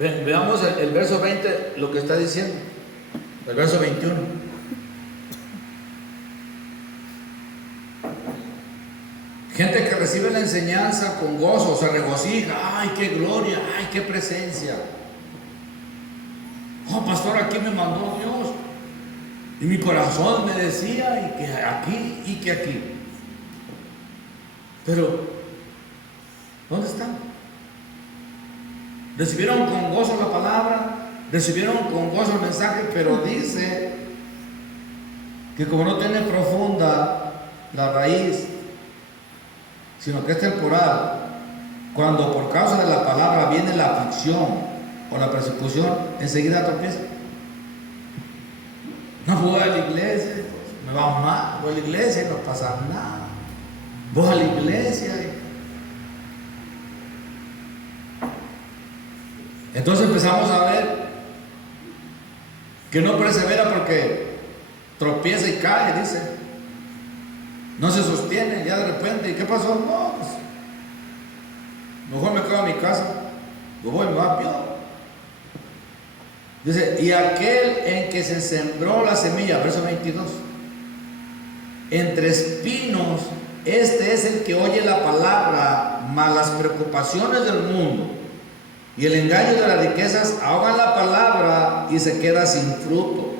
Veamos el verso 20, lo que está diciendo. El verso 21. Gente que recibe la enseñanza con gozo, se regocija. ¡Ay, qué gloria! ¡Ay, qué presencia! Oh, pastor, aquí me mandó Dios. Y mi corazón me decía, y que aquí, y que aquí. Pero, ¿dónde están? Recibieron con gozo la palabra, recibieron con gozo el mensaje, pero dice que como no tiene profunda la raíz, sino que es temporal, cuando por causa de la palabra viene la aflicción o la persecución, enseguida tropieza. No voy a la iglesia, pues, me va mal, voy a la iglesia y no pasa nada. Voy a la iglesia y... Entonces empezamos a ver que no persevera porque tropieza y cae, dice. No se sostiene, ya de repente, ¿y qué pasó? No, pues mejor me quedo a mi casa, yo voy más peor. Dice, y aquel en que se sembró la semilla, verso 22, entre espinos, este es el que oye la palabra, mas las preocupaciones del mundo y el engaño de las riquezas ahogan la palabra y se queda sin fruto.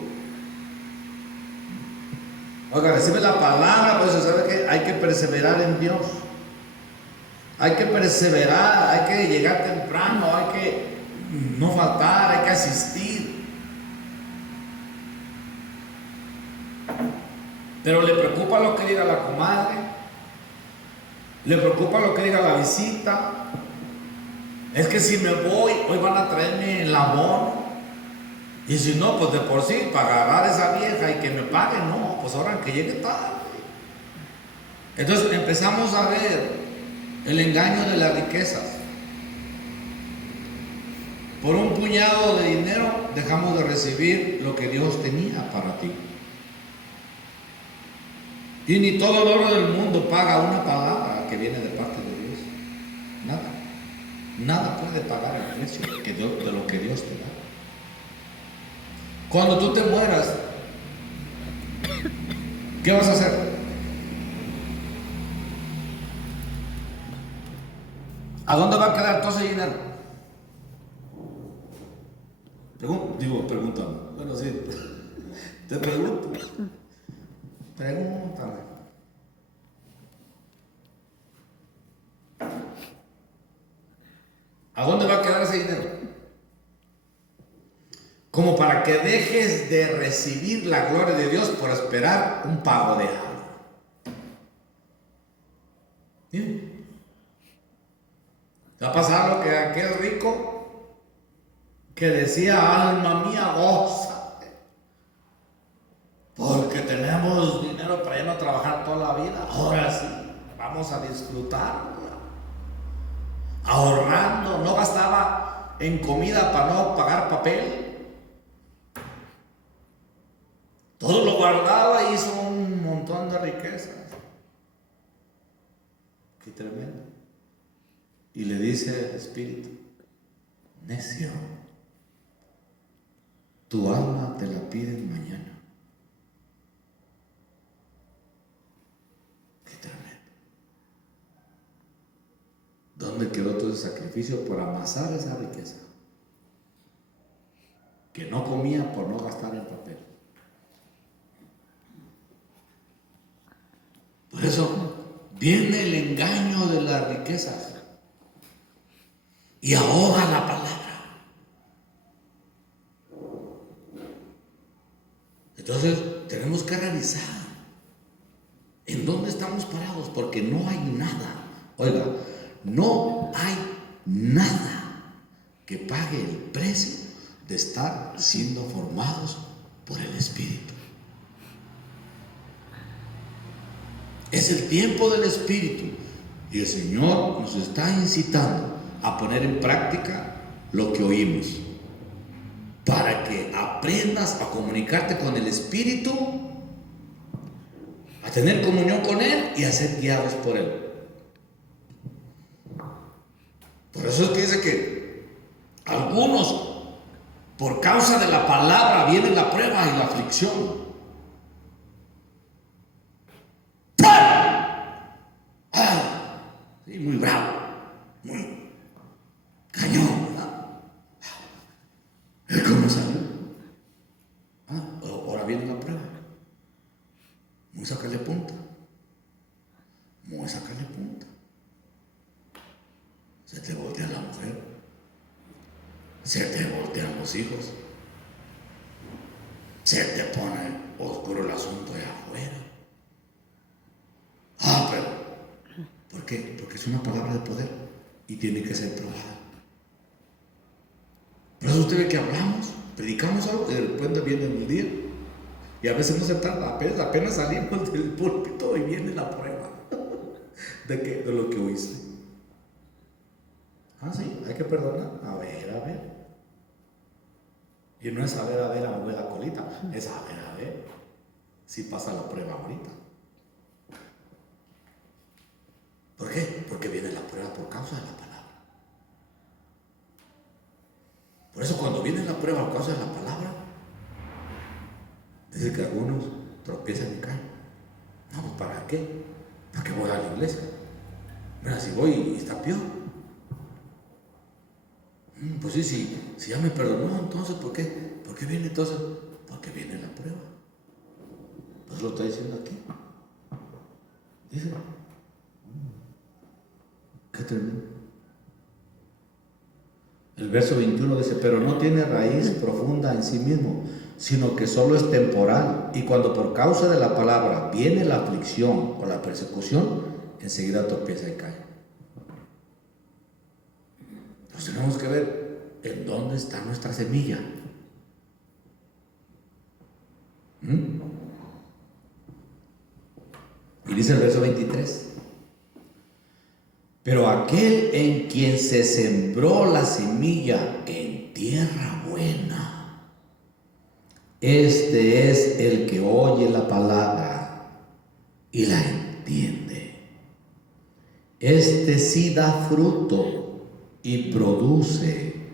Oiga, recibe la palabra, pues se sabe que hay que perseverar en Dios. Hay que perseverar, hay que llegar temprano, hay que no faltar, hay que asistir. Pero le preocupa lo que diga la comadre, le preocupa lo que diga la visita. Es que si me voy, hoy van a traerme el abono. Y si no, pues de por sí, para agarrar a esa vieja y que me pague, no, pues ahora que llegue tarde. Entonces empezamos a ver el engaño de las riquezas. Por un puñado de dinero dejamos de recibir lo que Dios tenía para ti. Y ni todo el oro del mundo paga una palabra que viene de parte de Dios. Nada. Nada puede pagar el precio de lo que Dios te da. Cuando tú te mueras, ¿qué vas a hacer? ¿A dónde va a quedar todo ese dinero? Pregúntame. Bueno, sí, te pregunto. Pregúntame. ¿A dónde va a quedar ese dinero? Como para que dejes de recibir la gloria de Dios por esperar un pago de algo. ¿Sí? ¿Va a pasar lo que aquel rico que decía, alma mía, gózate, porque tenemos dinero para irnos a trabajar toda la vida? Ahora sí, vamos a disfrutar. Ahorrando, no gastaba en comida para no pagar papel. Todo lo guardaba y hizo un montón de riquezas. Qué tremendo. Y le dice el Espíritu, necio, tu alma te la piden mañana. Qué tremendo. ¿Dónde quedó todo ese sacrificio por amasar esa riqueza? Que no comía por no gastar en papel. Por eso viene el engaño de las riquezas y ahoga la palabra. Entonces tenemos que revisar en dónde estamos parados, porque no hay nada. Oiga, no hay nada que pague el precio de estar siendo formados por el Espíritu. Es el tiempo del Espíritu y el Señor nos está incitando a poner en práctica lo que oímos, para que aprendas a comunicarte con el Espíritu, a tener comunión con Él y a ser guiados por Él. Por eso es que dice que algunos, por causa de la palabra, viene la prueba y la aflicción. Sí, muy bravo, muy cañón, ¿verdad? ¿Cómo salió? Ahora viene la prueba. Muy sacarle punta. Muy sacarle punta. Se te voltea la mujer. Se te voltean los hijos. Se te pone oscuro el asunto de afuera. Pero ¿por qué? Porque es una palabra de poder y tiene que ser probada. Por eso usted ve que hablamos, predicamos algo y de repente viene el día. Y a veces no se tarda, apenas salimos del púlpito y viene la prueba de lo que oíste. Sí, hay que perdonar. A ver. Y no es a ver, a mover la colita, es a ver si pasa la prueba ahorita. ¿Por qué? Porque viene la prueba por causa de la palabra. Por eso cuando viene la prueba por causa de la palabra, dice que algunos tropiezan y caen. No, pues ¿para qué? ¿Para qué voy a la iglesia? Mira, si voy y está peor. Pues sí, si ya me perdonó, entonces ¿por qué? ¿Por qué viene entonces? Porque viene la prueba. Pues lo está diciendo aquí. Dice. ¿Qué termina? El verso 21 dice, pero no tiene raíz profunda en sí mismo, sino que solo es temporal, y cuando por causa de la palabra viene la aflicción o la persecución, enseguida tropieza y cae. Entonces tenemos que ver en dónde está nuestra semilla. Y dice el verso 23, pero aquel en quien se sembró la semilla en tierra buena, este es el que oye la palabra y la entiende. Este sí da fruto y produce,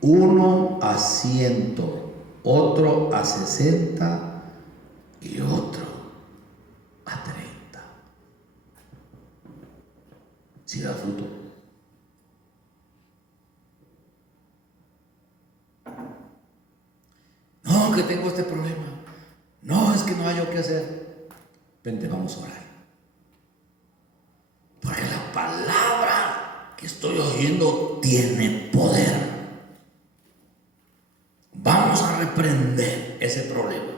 uno a 100, otro a 60 y otro a 30. Si da fruto. No, que tengo este problema. No, es que no hay yo qué hacer. Vente, vamos a orar. Porque la palabra que estoy oyendo tiene poder. Vamos a reprender ese problema.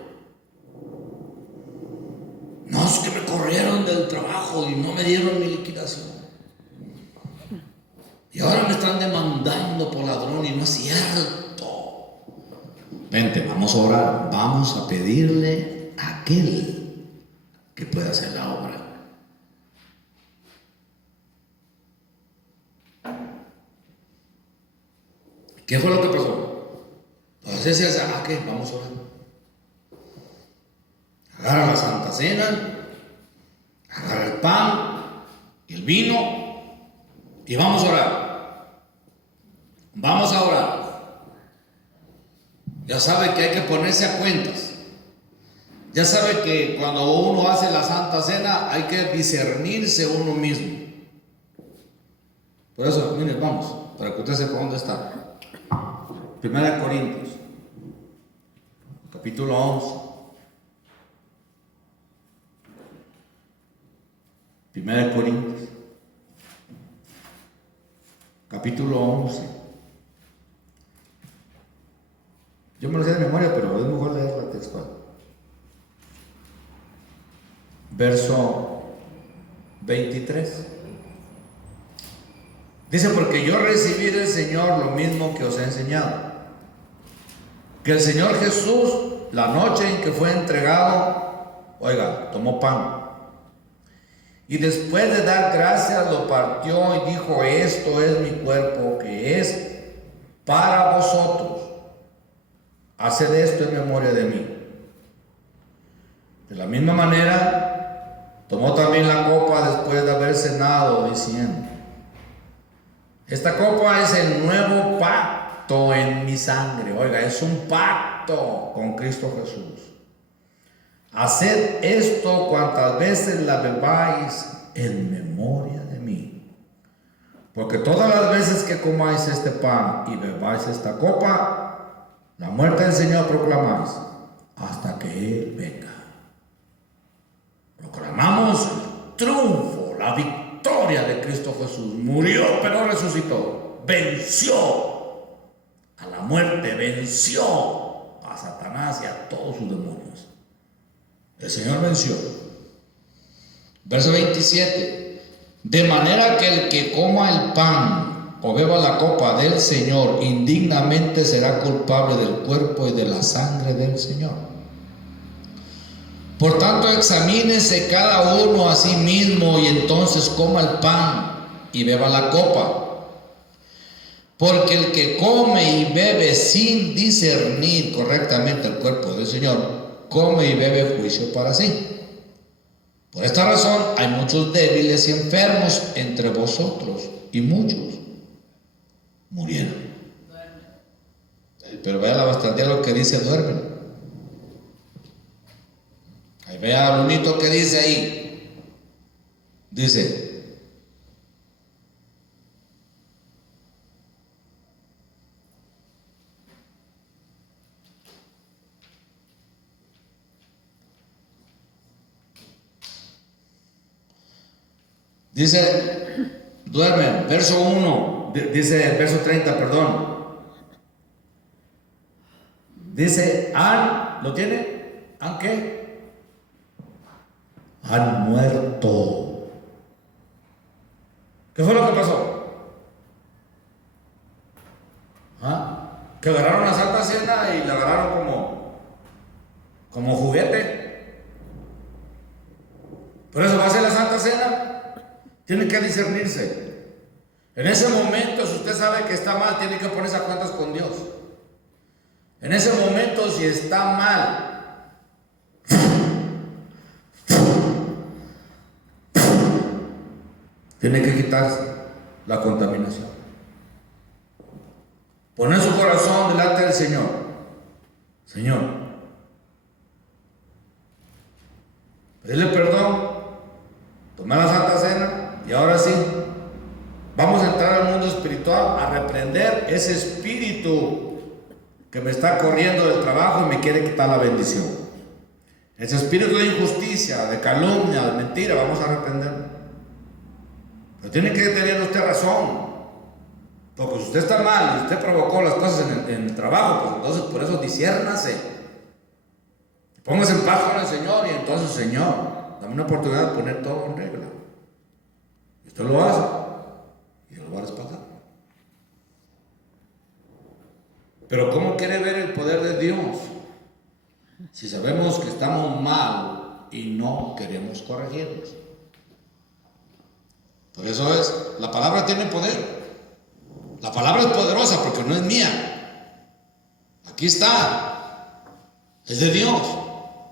No, es que me corrieron del trabajo y no me dieron mi liquidación. Y ahora me están demandando por ladrón y no es cierto. Vente, vamos a orar. Vamos a pedirle a aquel que pueda hacer la obra. ¿Qué fue lo que pasó? Pues ese es, ¿qué? Vamos a orar. Agarra la Santa Cena, agarra el pan y el vino y vamos a orar. Vamos a orar. Ya sabe que hay que ponerse a cuentas. Ya sabe que cuando uno hace la Santa Cena hay que discernirse uno mismo. Por eso, miren, vamos, para que usted sepa dónde está. 1 Corintios, capítulo 11. 1 Corintios, capítulo 11. Yo me lo sé de memoria, pero es mejor leer la textual. Verso 23. Dice, porque yo recibí del Señor lo mismo que os he enseñado. Que el Señor Jesús, la noche en que fue entregado, tomó pan. Y después de dar gracias, lo partió y dijo, esto es mi cuerpo que es para vosotros. Haced esto en memoria de mí. De la misma manera, tomó también la copa después de haber cenado, diciendo, esta copa es el nuevo pacto pacto en mi sangre. Oiga, es un pacto con Cristo Jesús. Haced esto cuantas veces la bebáis en memoria de mí. Porque todas las veces que comáis este pan y bebáis esta copa, la muerte del Señor proclamáis hasta que Él venga. Proclamamos el triunfo, la victoria de Cristo Jesús. Murió pero resucitó. Venció a la muerte, venció a Satanás y a todos sus demonios. El Señor venció. Verso 27. De manera que el que coma el pan o beba la copa del Señor indignamente será culpable del cuerpo y de la sangre del Señor. Por tanto, examínese cada uno a sí mismo y entonces coma el pan y beba la copa. Porque el que come y bebe sin discernir correctamente el cuerpo del Señor, come y bebe juicio para sí. Por esta razón hay muchos débiles y enfermos entre vosotros, y muchos murieron. Pero vea bastante lo que dice duermen. Ahí vea lo bonito que dice ahí. Dice: duermen, verso 1, dice verso 30, perdón. Dice, ¿lo tiene? ¿Han qué? Han muerto. ¿Qué fue lo que pasó? Que agarraron la Santa Cena y la agarraron como juguete. Por eso va a ser la Santa Cena. Tiene que discernirse. En ese momento, si usted sabe que está mal, tiene que ponerse a cuentas con Dios. En ese momento, si está mal, tiene que quitarse la contaminación. Poner su corazón delante del Señor. Señor, pedirle perdón, tomar la Santa Cena. Y ahora sí, vamos a entrar al mundo espiritual a reprender ese espíritu que me está corriendo del trabajo y me quiere quitar la bendición. Ese espíritu de injusticia, de calumnia, de mentira, vamos a reprenderlo. Pero tiene que tener usted razón. Porque si usted está mal y usted provocó las cosas en el trabajo, pues entonces por eso disciérnase. Póngase en paz con el Señor y entonces, Señor, dame una oportunidad de poner todo en regla. Usted lo hace y lo va a respaldar. Pero ¿cómo quiere ver el poder de Dios si sabemos que estamos mal y no queremos corregirnos? Por eso la palabra tiene poder. La palabra es poderosa porque no es mía. Aquí está. Es de Dios.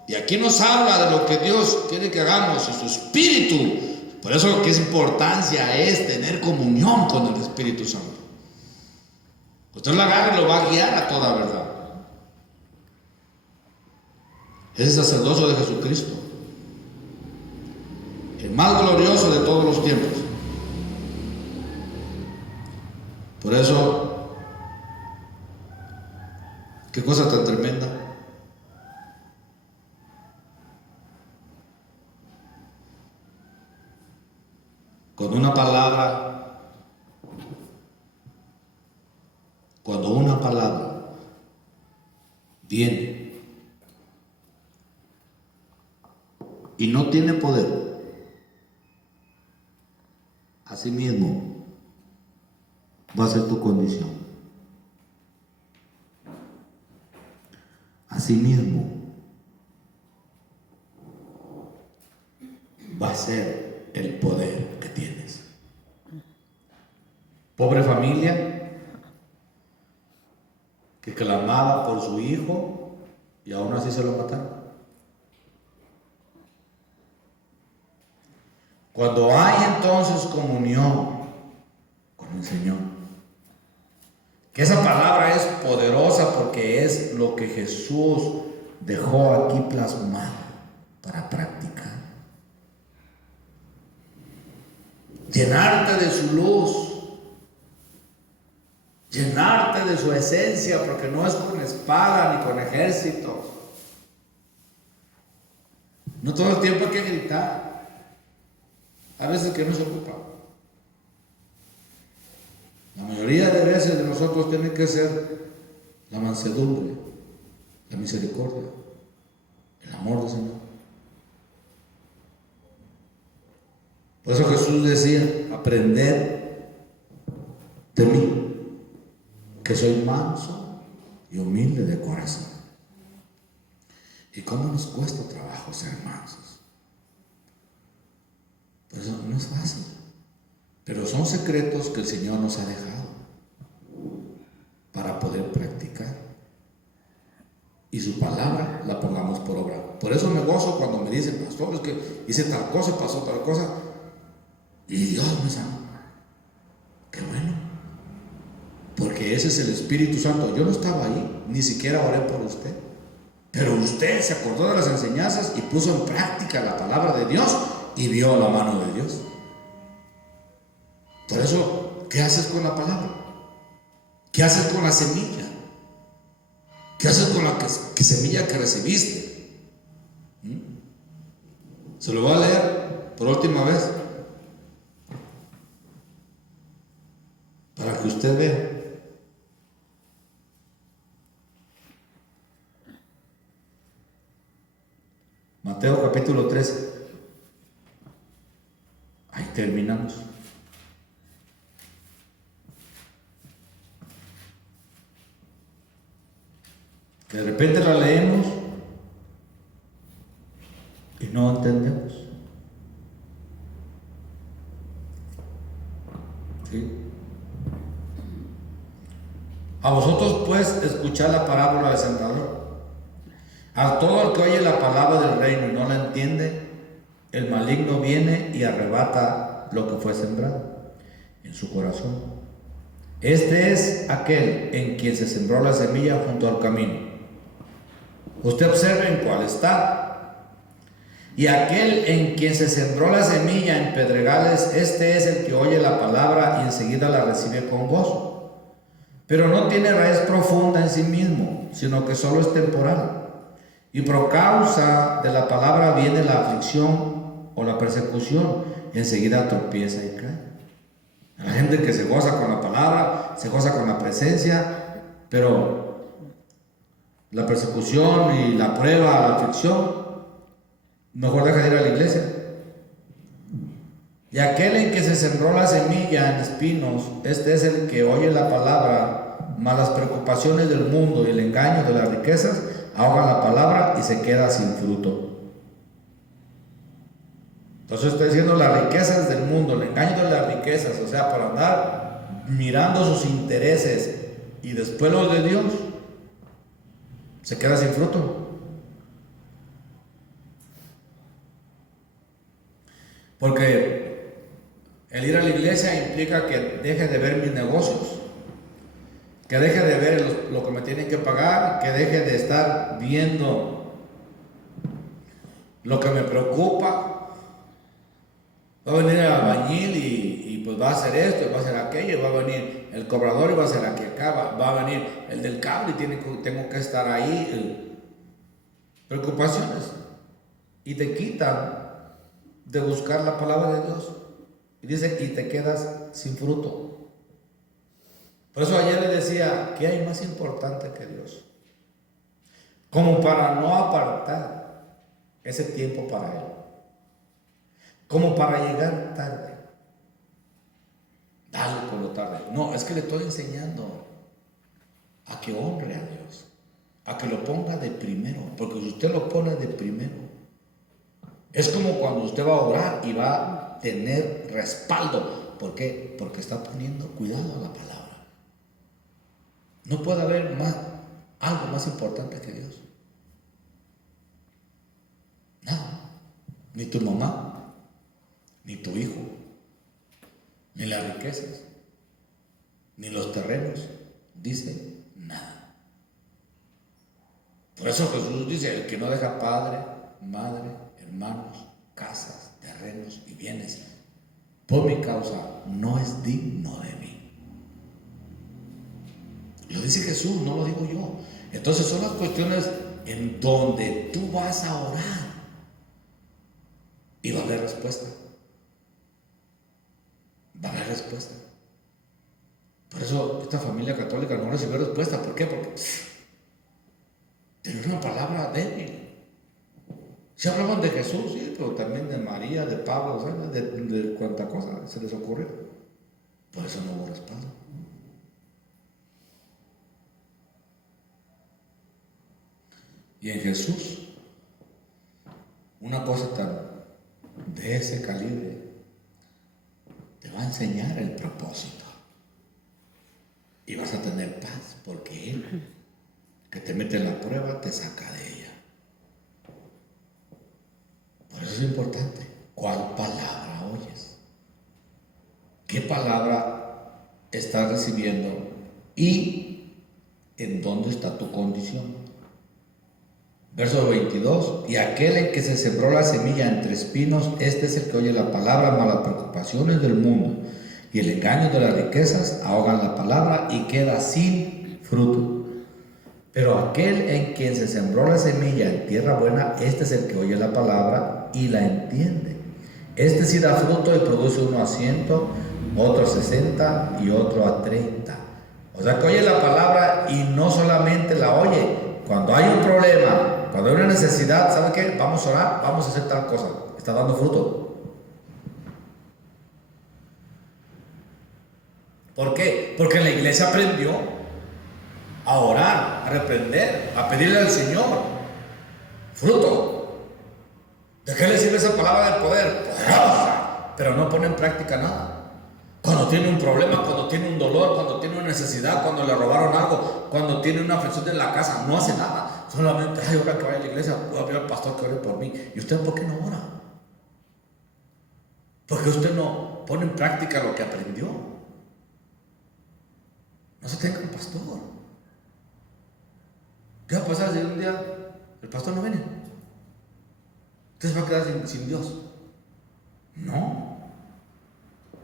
Y aquí nos habla de lo que Dios quiere que hagamos y su espíritu. Por eso que es importancia es tener comunión con el Espíritu Santo. Usted lo agarra y lo va a guiar a toda verdad. Es el sacerdocio de Jesucristo, el más glorioso de todos los tiempos. Por eso, qué cosa tan tremenda. Cuando una palabra viene y no tiene poder, así mismo va a ser tu condición. Así mismo va a ser el poder que tienes. Pobre familia que clamaba por su hijo y aún así se lo mataron. Cuando hay entonces comunión con el Señor, Que esa palabra es poderosa porque es lo que Jesús dejó aquí plasmado para practicar. Llenarte de su luz, llenarte de su esencia, porque no es con espada ni con ejército. No todo el tiempo hay que gritar. A veces que no se ocupa. La mayoría de veces de nosotros tiene que ser la mansedumbre, la misericordia, el amor del Señor. Por eso Jesús decía: aprended de mí, que soy manso y humilde de corazón. ¿Y cómo nos cuesta trabajo ser mansos? Pues no es fácil. Pero son secretos que el Señor nos ha dejado para poder practicar. Y su palabra la pongamos por obra. Por eso me gozo cuando me dicen: pastor, es que hice tal cosa, pasó tal cosa, y Dios me sanó. Qué bueno. Porque ese es el Espíritu Santo. Yo no estaba ahí, ni siquiera oré por usted. Pero usted se acordó de las enseñanzas y puso en práctica la palabra de Dios y vio la mano de Dios. Por eso, ¿qué haces con la palabra? ¿Qué haces con la semilla? ¿Qué haces con la semilla que recibiste? Se lo voy a leer por última vez para que usted vea. Mateo capítulo 13. Ahí terminamos. Que de repente la leemos y no entendemos. ¿Sí? A vosotros pues escuchad la parábola del sembrador. A todo el que oye la palabra del reino y no la entiende, el maligno viene y arrebata lo que fue sembrado en su corazón. Este es aquel en quien se sembró la semilla junto al camino. Usted observe en cuál está. Y aquel en quien se sembró la semilla en pedregales, este es el que oye la palabra y enseguida la recibe con gozo. Pero no tiene raíz profunda en sí mismo, sino que solo es temporal. Y por causa de la palabra viene la aflicción o la persecución, enseguida tropieza y cae. La gente que se goza con la palabra, se goza con la presencia, pero la persecución y la prueba, la aflicción, mejor deja de ir a la iglesia. Y aquel en que se sembró la semilla en espinos, este es el que oye la palabra, mas las preocupaciones del mundo y el engaño de las riquezas ahogan la palabra y se queda sin fruto. Entonces está diciendo las riquezas del mundo, el engaño de las riquezas, o sea, por andar mirando sus intereses y después los de Dios, se queda sin fruto. Porque el ir a la iglesia implica que deje de ver mis negocios, que deje de ver lo que me tienen que pagar, que deje de estar viendo lo que me preocupa. Va a venir el albañil y pues va a hacer esto, y va a hacer aquello, va a venir el cobrador y va a hacer aquí acá, va a venir el del cable y tengo que estar ahí. Preocupaciones. Y te quitan de buscar la palabra de Dios. Y dice, y te quedas sin fruto. Por eso ayer le decía, ¿qué hay más importante que Dios? Como para no apartar ese tiempo para Él. Como para llegar tarde. Dale por lo tarde. No, es que le estoy enseñando a que honre a Dios. A que lo ponga de primero. Porque si usted lo pone de primero, es como cuando usted va a orar y va a tener respaldo. ¿Por qué? Porque está poniendo cuidado a la palabra. No puede haber algo más importante que Dios. Nada. Ni tu mamá, ni tu hijo, ni las riquezas, ni los terrenos, dice nada. Por eso Jesús dice, el que no deja padre, madre, hermanos, casas, terrenos y bienes, por mi causa, no es digno de mí. Lo dice Jesús, no lo digo yo. Entonces son las cuestiones en donde tú vas a orar y va a haber respuesta. Va a haber respuesta. Por eso esta familia católica no recibió respuesta. ¿Por qué? Porque tenía una palabra débil. Se hablaban de Jesús, sí, pero también de María, de Pablo, ¿sabes? De cuánta cosa se les ocurrió. Por eso no hubo respaldo. Y en Jesús, una cosa tan de ese calibre te va a enseñar el propósito. Y vas a tener paz, porque Él, que te mete en la prueba, te saca de ella. Por eso es importante, ¿cuál palabra oyes? ¿Qué palabra estás recibiendo? ¿Y en dónde está tu condición? Verso 22, y aquel en que se sembró la semilla entre espinos, este es el que oye la palabra, mas las preocupaciones del mundo y el engaño de las riquezas ahogan la palabra y queda sin fruto. Pero aquel en quien se sembró la semilla en tierra buena, este es el que oye la palabra y la entiende. Este sí da fruto y produce uno a 100, otro a 60 y otro a 30. O sea que oye la palabra y no solamente la oye. Cuando hay un problema, cuando hay una necesidad, ¿sabe qué? Vamos a orar, vamos a hacer tal cosa. Está dando fruto. ¿Por qué? Porque en la iglesia aprendió a orar, a reprender, a pedirle al Señor fruto. ¿De qué le sirve esa palabra del poder? Poderosa, pero no pone en práctica nada. Cuando tiene un problema, cuando tiene un dolor, cuando tiene una necesidad, cuando le robaron algo, cuando tiene una aflicción en la casa, no hace nada. Solamente, ay, ahora que vaya a la iglesia, voy a pedir al pastor que ore por mí. ¿Y usted por qué no ora? Porque usted no pone en práctica lo que aprendió. No se tenga un pastor. ¿Qué va a pasar si un día el pastor no viene? ¿Usted se va a quedar sin Dios? No.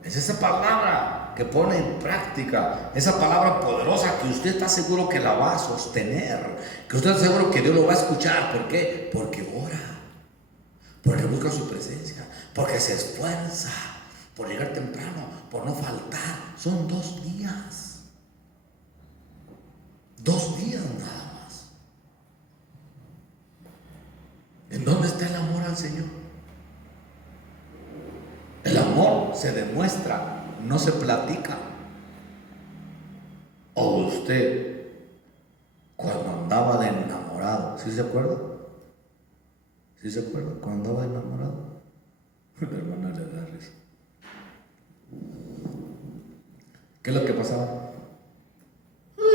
Es esa palabra que pone en práctica, esa palabra poderosa que usted está seguro que la va a sostener, que usted está seguro que Dios lo va a escuchar. ¿Por qué? Porque ora, porque busca su presencia, porque se esfuerza por llegar temprano, por no faltar. Son 2 días. 2 días nada más. ¿En dónde está el amor al Señor? El amor se demuestra, no se platica. O usted, cuando andaba de enamorado, ¿sí se acuerda? ¿Sí se acuerda? Cuando andaba de enamorado, la hermana le da risa. ¿Qué es lo que pasaba?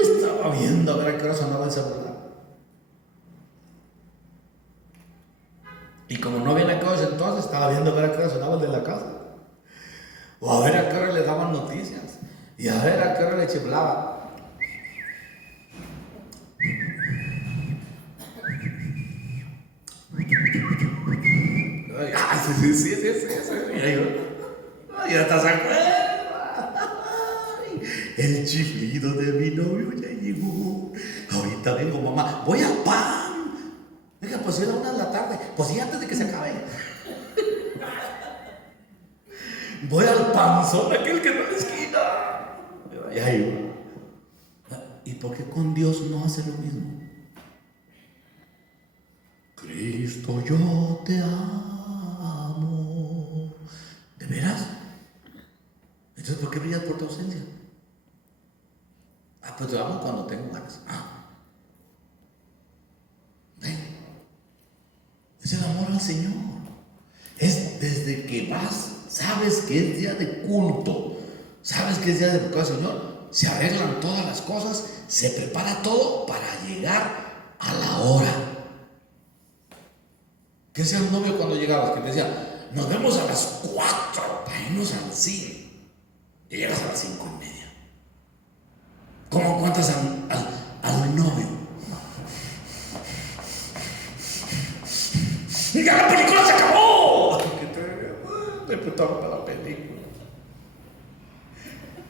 Estaba viendo a ver a qué hora sonaba el celular. Y como no había aquellos entonces, estaba viendo a ver a qué hora sonaba el de la casa. O a ver a qué hora le daban noticias. Y a ver a qué hora le chiflaba. Ay, sí. Y hasta se acuerda. Ay, el chiflido de mi novio ya llegó. Ahorita vengo, mamá. Voy al pan. Venga, pues era 1 de la tarde. Pues sí, antes de que se acabe. Voy al panzón, aquel que no en la esquina. Ya iba. ¿Y por qué con Dios no hace lo mismo? Cristo, yo te amo. ¿De veras? Entonces, ¿por qué brillas por tu ausencia? Pues te amo cuando tengo ganas. Ven. Es el amor al Señor. Es desde que vas, sabes que es día de culto, sabes que es día de buscar al Señor, se arreglan todas las cosas, se prepara todo para llegar a la hora. ¿Qué decía el novio cuando llegabas? Que te decía, nos vemos a las 4 para irnos al cine. Y llegas a las 5:30. ¿Cómo cuántas levantas al novio. ¡Ya la película se acabó! Disfrutando de la película.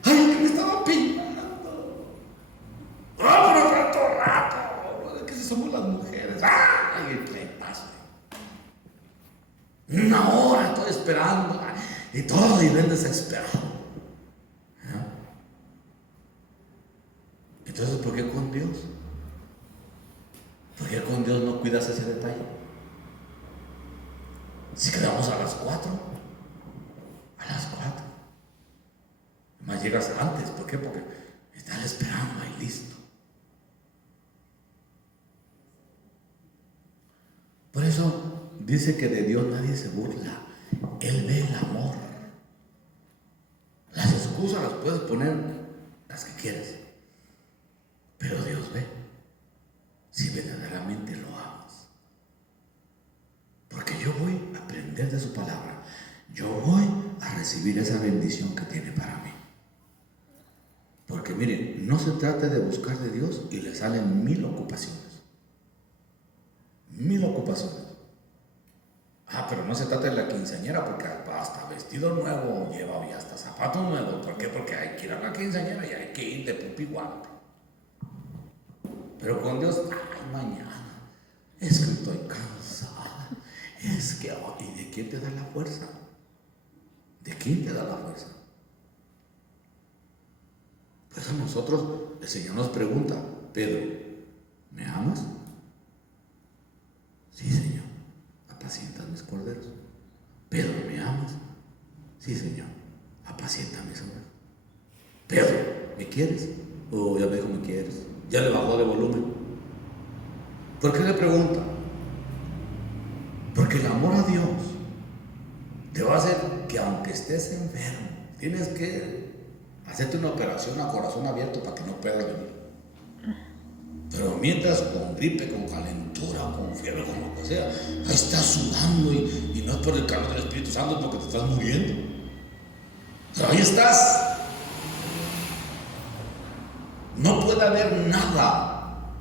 ¡Ay, que me estaba peinando! ¡Ah, pero falta rato! Es que si somos las mujeres. ¡Ay, qué pasa! Una hora estoy esperando. Y todos viven desesperados. Entonces, ¿por qué con Dios? ¿Por qué con Dios no cuidas ese detalle? Si quedamos a las 4, más llegas antes. ¿Por qué? Porque estás esperando ahí listo. Por eso dice que de Dios nadie se burla. Él ve el amor. Las excusas las puedes poner las que quieras, pero Dios ve si verdaderamente lo amas. Porque yo voy a aprender de su palabra. Yo voy a recibir esa bendición que tiene para mí. Porque miren, no se trata de buscar de Dios y le salen 1000 ocupaciones. 1000 ocupaciones. Pero no se trata de la quinceañera, porque hasta vestido nuevo lleva y hasta zapatos nuevos. ¿Por qué? Porque hay que ir a la quinceañera y hay que ir de pupi guante. Pero con Dios, mañana, es que estoy cansada. Es que, ¿y de quién te da la fuerza? ¿De quién te da la fuerza? Por eso nosotros, el Señor nos pregunta: Pedro, ¿me amas? Sí, Señor, apacientas mis corderos. Pedro, ¿me amas? Sí, Señor, apacienta mis ovejas. Pedro, ¿me quieres? Ya me dijo, ¿me quieres? Ya le bajó de volumen. ¿Por qué le pregunta? Porque el amor a Dios te va a hacer que, aunque estés enfermo, tienes que hacerte una operación a corazón abierto para que no puedas venir. Pero mientras, con gripe, con calentura, con fiebre, con lo que sea, ahí estás sudando y no es por el calor del Espíritu Santo, porque te estás muriendo. Pero ahí estás. No puede haber nada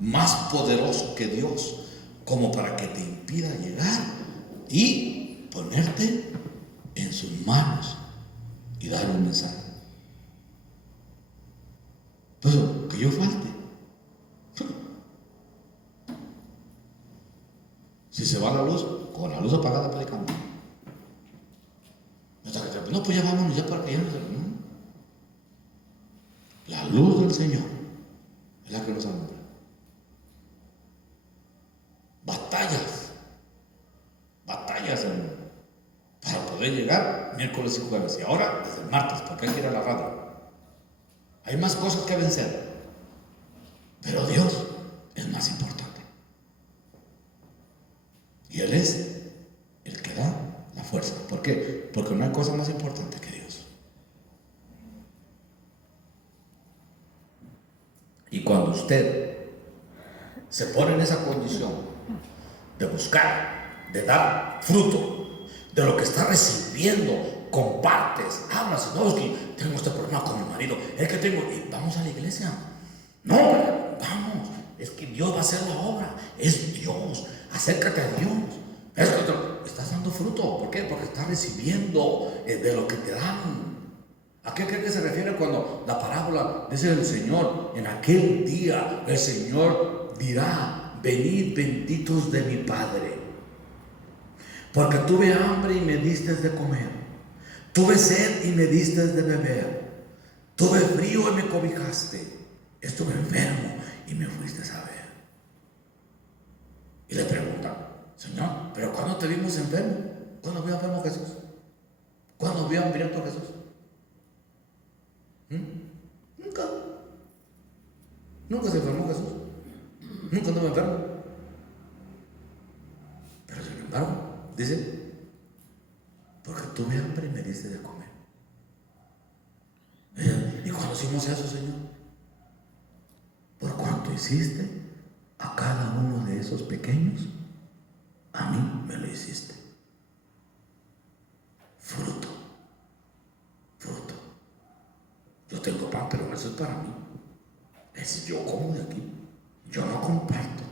más poderoso que Dios como para que te impida llegar y ponerte en sus manos y dar un mensaje. Pues que yo falte. Si se va la luz, con la luz apagada predicando. No, pues ya vámonos, ya para que ya no se... La luz del Señor es la que nos alumbra. Batallas para poder llegar miércoles y jueves. Y ahora desde el martes, porque hay que ir a la radio. Hay más cosas que vencer. Pero Dios es más importante. Y Él es el que da la fuerza. ¿Por qué? Porque no hay cosa más importante que Dios. Y cuando usted se pone en esa condición de buscar, de dar fruto de lo que está recibiendo, compartes, hablas, no, es que tengo este problema con mi marido, es que tengo, y vamos a la iglesia. No, vamos, es que Dios va a hacer la obra, es Dios, acércate a Dios. Es que estás dando fruto. ¿Por qué? Porque estás recibiendo de lo que te dan. ¿A qué cree que se refiere cuando la parábola dice el Señor? En aquel día el Señor dirá: venid benditos de mi Padre, porque tuve hambre y me diste de comer, tuve sed y me diste de beber, tuve frío y me cobijaste, estuve enfermo y me fuiste a ver. Y le preguntan: Señor, ¿pero cuándo te vimos enfermo? ¿Cuándo vio enfermo Jesús? ¿Cuándo vio hambriento Jesús? Nunca se enfermó Jesús. Nunca anduvo enfermo. Pero sin embargo, dice: porque tuve hambre y me diste de comer. ¿Y cuándo hicimos eso, Señor? Por cuanto hiciste a cada uno de esos pequeños, a mí me lo hiciste. Fruto. Yo tengo pan, pero eso es para mí. Es yo como de aquí. Yo no comparto.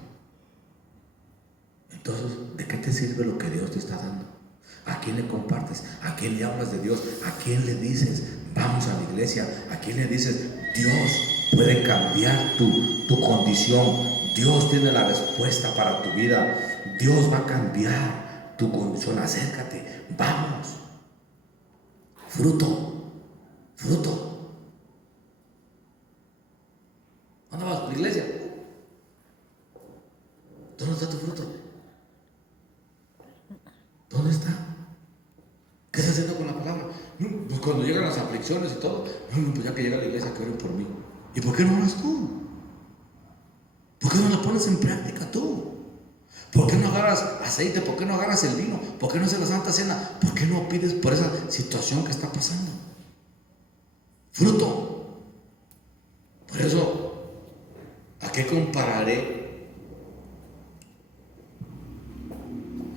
Entonces, ¿de qué te sirve lo que Dios te está dando? ¿A quién le compartes? ¿A quién le hablas de Dios? ¿A quién le dices, vamos a la iglesia? ¿A quién le dices, Dios puede cambiar tu condición? Dios tiene la respuesta para tu vida. Dios va a cambiar tu condición. Acércate, vamos. Fruto, fruto. ¿Dónde vas? ¿A la iglesia? ¿Dónde está tu fruto? ¿Dónde está? ¿Qué estás haciendo con la palabra? No, pues cuando llegan las aflicciones y todo, no, pues ya que llega a la iglesia, que oren por mí. ¿Y por qué no oras tú? ¿Por qué no la pones en práctica tú? ¿Por qué no agarras aceite? ¿Por qué no agarras el vino? ¿Por qué no haces la Santa Cena? ¿Por qué no pides por esa situación que está pasando? Fruto. Por eso, ¿a qué compararé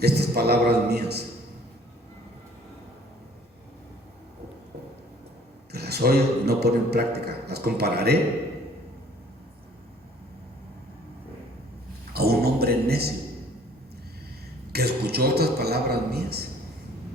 estas palabras mías? Que las oyo y no pongo en práctica. Las compararé a un hombre necio que escuchó estas palabras mías